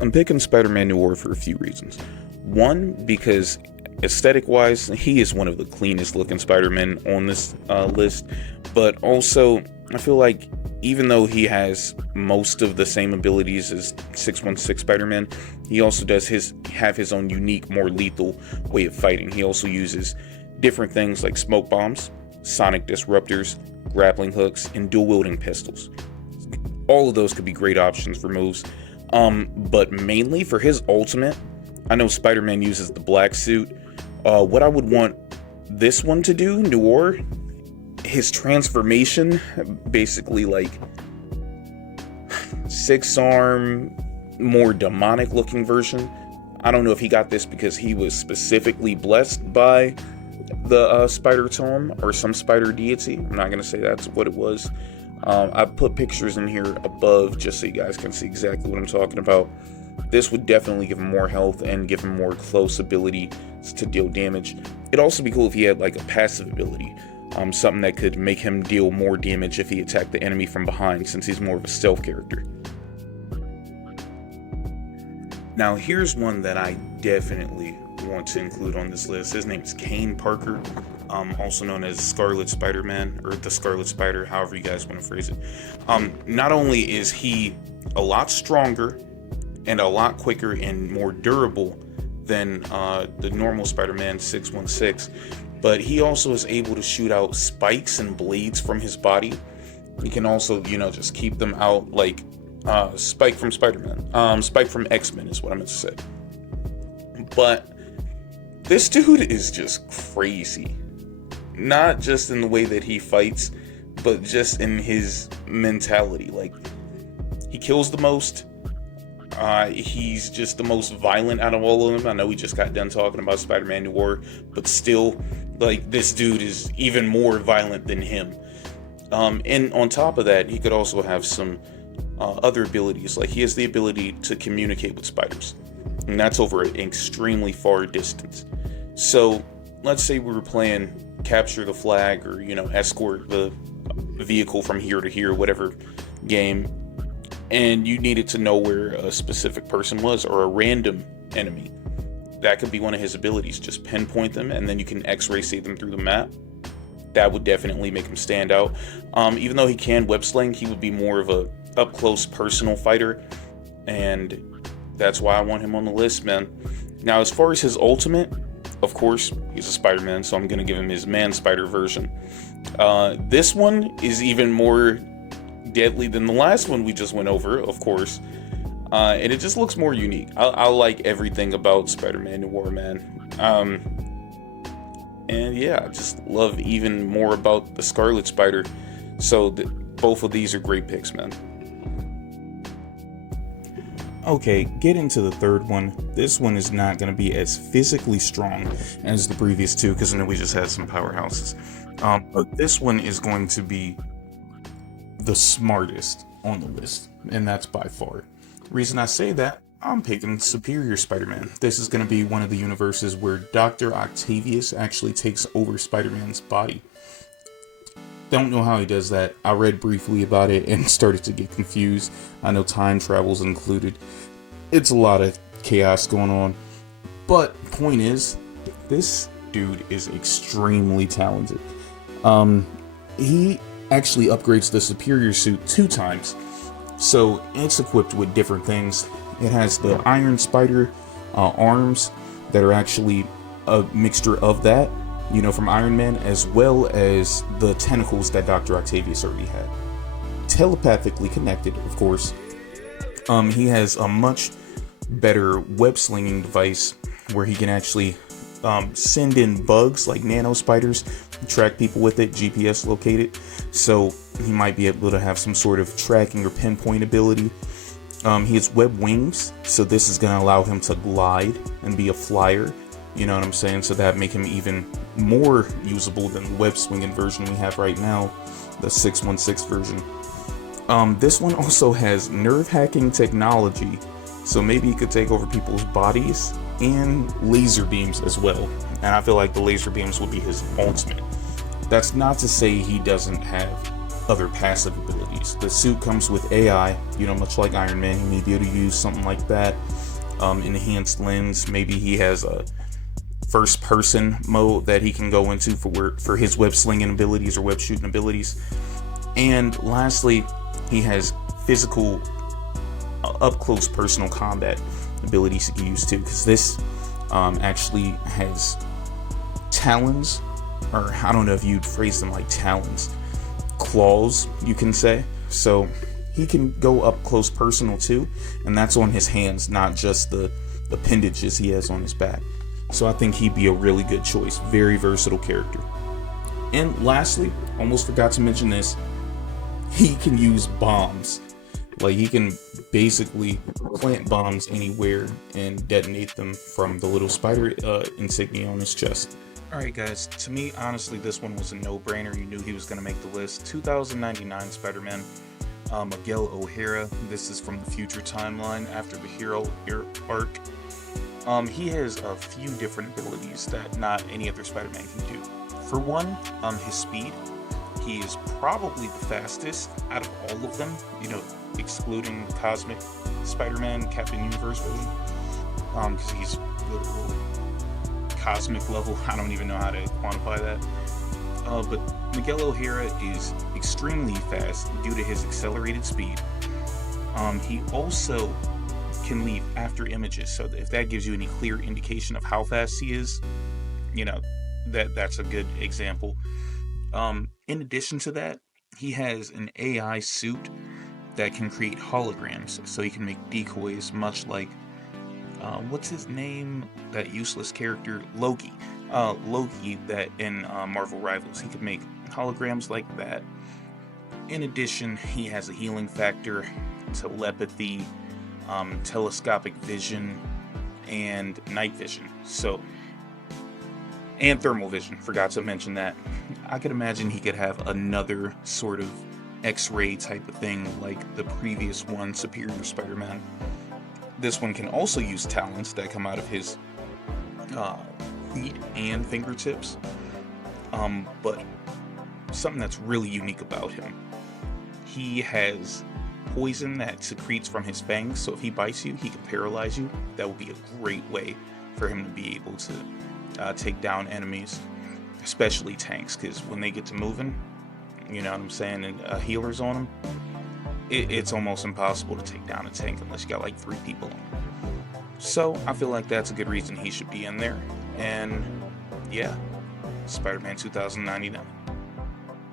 I'm picking Spider-Man Noir for a few reasons. One, because aesthetic-wise, he is one of the cleanest looking Spider-Men on this list, but also, I feel like even though he has most of the same abilities as 616 Spider-Man, he also does have his own unique, more lethal way of fighting. He also uses different things like smoke bombs, sonic disruptors, grappling hooks, and dual-wielding pistols. All of those could be great options for moves. But mainly for his ultimate, I know Spider-Man uses the black suit. What I would want this one to do, Noir, his transformation, basically like six-arm, more demonic looking version. I don't know if he got this because he was specifically blessed by the spider tome or some spider deity. I'm not going to say that's what it was. I put pictures in here above just so you guys can see exactly what I'm talking about. This would definitely give him more health and give him more close ability to deal damage. It'd also be cool if he had like a passive ability, something that could make him deal more damage if he attacked the enemy from behind, since he's more of a stealth character. Now here's one that I definitely want to include on this list. His name is Kane Parker, also known as Scarlet Spider-Man, or the Scarlet Spider, however you guys want to phrase it. Not only is he a lot stronger and a lot quicker and more durable than the normal Spider-Man 616, but he also is able to shoot out spikes and blades from his body. He can also, just keep them out like Spike from Spider-Man. Spike from X-Men is what I meant to say. But this dude is just crazy. Not just in the way that he fights, but just in his mentality. Like, he kills the most. He's just the most violent out of all of them. I know we just got done talking about Spider-Man Noir, but still, like, this dude is even more violent than him. And on top of that, he could also have some other abilities. Like, he has the ability to communicate with spiders, and that's over an extremely far distance. So let's say we were playing capture the flag, or escort the vehicle from here to here, whatever game, and you needed to know where a specific person was, or a random enemy. That could be one of his abilities. Just pinpoint them, and then you can x-ray see them through the map. That would definitely make him stand out. Even though he can web sling, he would be more of a up close personal fighter, and that's why I want him on the list, man. Now, as far as his ultimate, of course, he's a Spider-Man, so I'm gonna give him his Man Spider version. This one is even more deadly than the last one we just went over, of course, and it just looks more unique. I like everything about Spider-Man Noir, man. And yeah, I just love even more about the Scarlet Spider. So both of these are great picks, man. Okay, get into the third one. This one is not going to be as physically strong as the previous two, because I know we just had some powerhouses. But this one is going to be the smartest on the list, and that's by far. The reason I say that, I'm picking Superior Spider-Man. This is going to be one of the universes where Dr. Octavius actually takes over Spider-Man's body. Don't know how he does that. I read briefly about it and started to get confused. I know time travel is included. It's a lot of chaos going on. But point is, this dude is extremely talented. He actually upgrades the Superior suit 2 times. So it's equipped with different things. It has the Iron Spider arms that are actually a mixture of that, from Iron Man, as well as the tentacles that Dr. Octavius already had. Telepathically connected, of course. He has a much better web slinging device where he can actually send in bugs like nano spiders, track people with it, GPS located. So he might be able to have some sort of tracking or pinpoint ability. He has web wings, so this is going to allow him to glide and be a flyer. You know what I'm saying? So that make him even more usable than the web swinging version we have right now, the 616 version. This one also has nerve hacking technology, so maybe he could take over people's bodies, and laser beams as well. And I feel like the laser beams would be his ultimate. That's not to say he doesn't have other passive abilities. The suit comes with AI, much like Iron Man. He may be able to use something like that. Enhanced lens. Maybe he has a first person mode that he can go into for his web slinging abilities or web shooting abilities. And lastly, he has physical up close personal combat abilities he can use too, because this actually has talons, or I don't know if you'd phrase them like talons, claws, you can say. So he can go up close personal too, and that's on his hands, not just the appendages he has on his back. So I think he'd be a really good choice. Very versatile character. And lastly, almost forgot to mention this, he can use bombs. Like, he can basically plant bombs anywhere and detonate them from the little spider insignia on his chest. Alright guys, to me, honestly, this one was a no-brainer. You knew he was going to make the list. 2099 Spider-Man, Miguel O'Hara. This is from the future timeline after the hero arc. He has a few different abilities that not any other Spider-Man can do. For one, his speed. He is probably the fastest out of all of them, excluding Cosmic Spider-Man, Captain Universe version, because he's literal cosmic level. I don't even know how to quantify that. But Miguel O'Hara is extremely fast due to his accelerated speed. He also can leave after images, so if that gives you any clear indication of how fast he is, that's a good example. In addition to that, he has an AI suit that can create holograms, so he can make decoys, much like what's his name, that useless character, Loki, that in Marvel Rivals. He could make holograms like that. In addition, he has a healing factor, telepathy, telescopic vision, and night vision. And thermal vision, forgot to mention that. I could imagine he could have another sort of X-ray type of thing like the previous one, Superior Spider-Man. This one can also use talents that come out of his feet and fingertips. But something that's really unique about him, he has poison that secretes from his fangs, so if he bites you, he can paralyze you. That would be a great way for him to be able to take down enemies, especially tanks, because when they get to moving, you know what I'm saying, and healers on them, it's almost impossible to take down a tank unless you got like 3 people on them. So I feel like that's a good reason he should be in there. And yeah, Spider-Man 2099.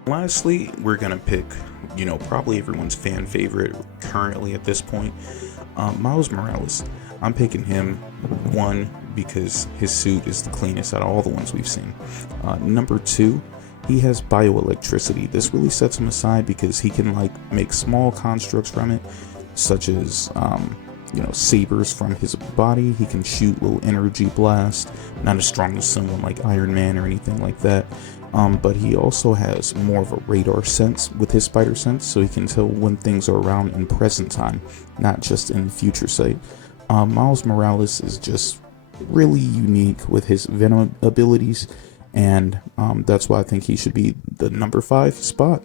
Lastly, we're gonna pick, probably everyone's fan favorite currently at this point, Miles Morales. I'm picking him, one, because his suit is the cleanest out of all the ones we've seen. Number 2, he has bioelectricity. This really sets him aside because he can make small constructs from it, such as sabers from his body. He can shoot little energy blasts, not as strong as someone like Iron Man or anything like that. But he also has more of a radar sense with his spider sense, so he can tell when things are around in present time, not just in future sight. Miles Morales is just really unique with his Venom abilities, and that's why I think he should be the number 5 spot.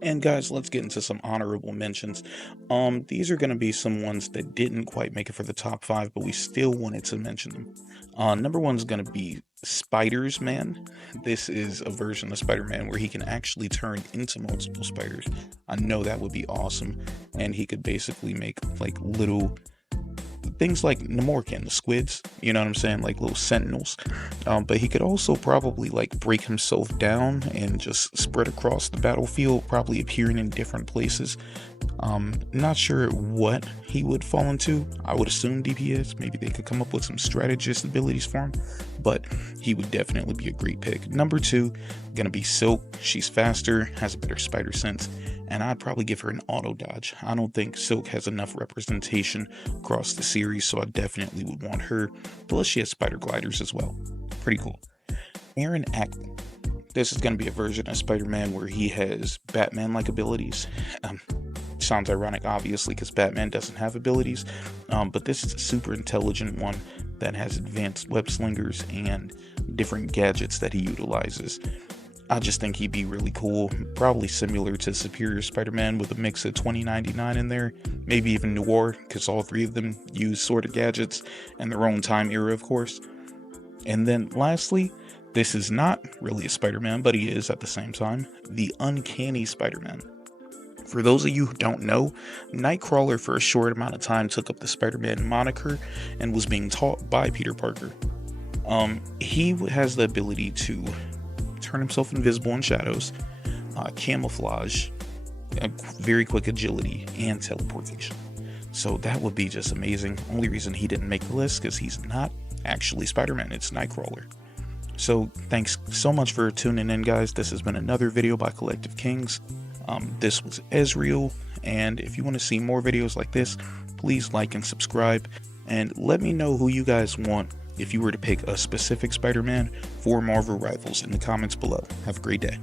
And guys, let's get into some honorable mentions. These are going to be some ones that didn't quite make it for the top 5, but we still wanted to mention them. Number 1 is going to be Spider's Man. This is a version of Spider-Man where he can actually turn into multiple spiders. I know that would be awesome, and he could basically make little things like Namor can, the squids, you know what I'm saying, like little sentinels. But he could also probably break himself down and just spread across the battlefield, probably appearing in different places. Not sure what he would fall into. I would assume DPS. Maybe they could come up with some strategist abilities for him, but he would definitely be a great pick. Number 2, gonna be Silk. She's faster, has a better spider sense, and I'd probably give her an auto dodge. I don't think Silk has enough representation across the series, so I definitely would want her. Plus, she has spider gliders as well. Pretty cool. Aaron Ackman. This is going to be a version of Spider-Man where he has Batman-like abilities. Sounds ironic, obviously, because Batman doesn't have abilities, but this is a super intelligent one that has advanced web slingers and different gadgets that he utilizes. I just think he'd be really cool, probably similar to Superior Spider-Man with a mix of 2099 in there, maybe even Noir, because all three of them use sort of gadgets in their own time era, of course. And then lastly, this is not really a Spider-Man, but he is at the same time, the Uncanny Spider-Man. For those of you who don't know, Nightcrawler for a short amount of time took up the Spider-Man moniker and was being taught by Peter Parker. He has the ability to turn himself invisible in shadows, camouflage, very quick agility, and teleportation. So that would be just amazing. Only reason he didn't make the list because he's not actually Spider-Man, it's Nightcrawler. So thanks so much for tuning in, guys. This has been another video by Collective Kings. This was Ezreal, and if you want to see more videos like this, please like and subscribe, and let me know who you guys want if you were to pick a specific Spider-Man for Marvel Rivals in the comments below. Have a great day.